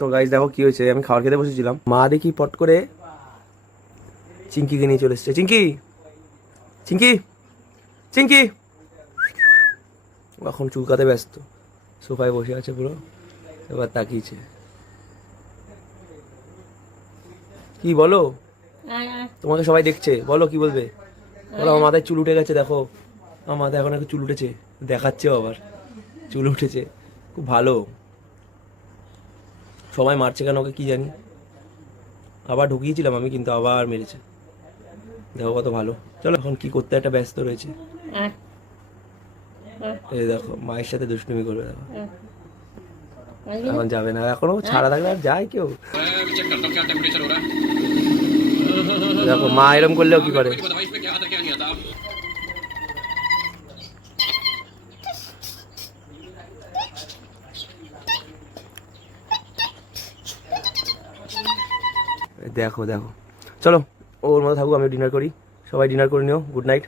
তো গাইস দেখো কি হয়েছে, আমি খাবার খেতে বসেছিলাম, মা দেখি পট করে চিঙ্কিকে নিয়ে চলে এসছে। চিঙ্কি চিঙ্কি চিঙ্কি ও এখন চুলকাতে ব্যস্ত, সোফায় বসে আছে পুরো, এবার তাকিয়েছে। কি বলো, তোমাকে সবাই দেখছে, বলো কি বলবে। বলো আমার মাথায় চুল উঠে গেছে, দেখো আমার মাথায় এখন একটু চুল উঠেছে, দেখাচ্ছেও আবার চুল উঠেছে, খুব ভালো। সবাই মারছে কেন ওকে কি জানি, আবার ঢুকিয়েছিলাম আমি কিন্তু আবার মেরেছে, দেখো কত ভালো। চলো এখন কি করতে একটা ব্যস্ত রয়েছে। এই দেখো মায়ের সাথে দুষ্টুমি করবে, দেখো এখন যাবে না, এখনো ছাড়া থাকলে আর যায় কেউ। দেখো মা এরম করলেও কি করে। দেখো দেখো, চলো ওর মতো থাকুক, আমি ডিনার করি, সবাই ডিনার করে নিও, গুড নাইট।